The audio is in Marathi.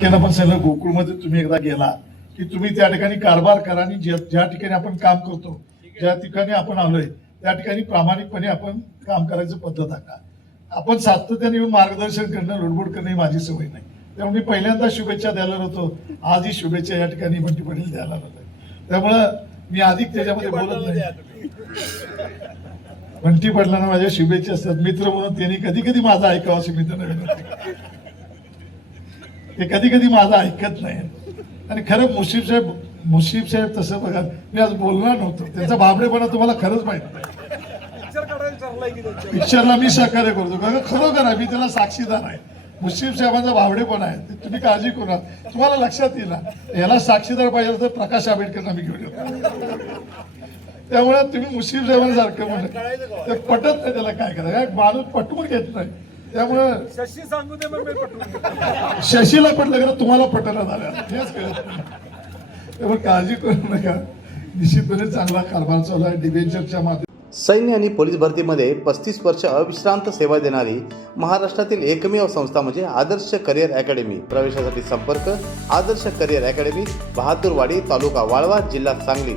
केलं पण सगळं गोकुळमध्ये तुम्ही एकदा गेला की तुम्ही त्या ठिकाणी कारभार करा आणि ज्या ठिकाणी आपण काम करतो ज्या ठिकाणी आपण आलोय त्या ठिकाणी प्रामाणिकपणे आपण काम करायचं पद्धत आखा. आपण सातत्याने येऊन मार्गदर्शन करणं लुडबुड करणं ही माझी सवय नाही. त्यामुळे मी पहिल्यांदा शुभेच्छा द्यायला होतो. आजही शुभेच्छा या ठिकाणी बंटी पाटील द्यायला होतो त्यामुळं मी अधिक त्याच्यामध्ये बोलत नाही. बंटी पाटलांना माझ्या शुभेच्छा असतात. मित्र म्हणून त्यांनी कधी कधी माझं ऐकावं असं मी त्यांना विनंती करतो. ते कधी कधी माझं ऐकत नाही. आणि खरं मुशीफ साहेब मुशीफ साहेब तसं बघा मी आज बोलणार नव्हतो. त्यांचा भाबडेपणा तुम्हाला खरंच माहीत पिक्चरला मी सहकार्य करतो. कारण खरोखर आहे मी त्याला साक्षीदार आहे. मुस्लिम साहेबांचा भावडेपणा आहे. तुम्ही काळजी करू तुम्हाला लक्षात येईल ना. याला साक्षीदार पाहिजे तर प्रकाश आंबेडकरना मी घेऊन येतो त्यामुळे तुम्ही मुस्लिम साहेबांसारखं म्हणत ते पटत नाही त्याला काय करायचं. माणूस पटवून घेत नाही. त्यामुळं शशी सांगू दे मग मी पटवून घेतो. शशीला पटलं का तुम्हाला पटलं झालं हेच. त्यामुळे काळजी करू नका. निश्चितपणे चांगला कारभार चालू आहे. डिबेंचरच्या माध्यमातून. सैन्य आणि पोलीस भरतीमध्ये पस्तीस वर्ष अविश्रांत सेवा देणारी महाराष्ट्रातील एकमेव संस्था म्हणजे आदर्श करिअर अकॅडमी. प्रवेशासाठी संपर्क आदर्श करिअर अकॅडमी बहादूरवाडी तालुका वाळवा जिल्हा सांगली.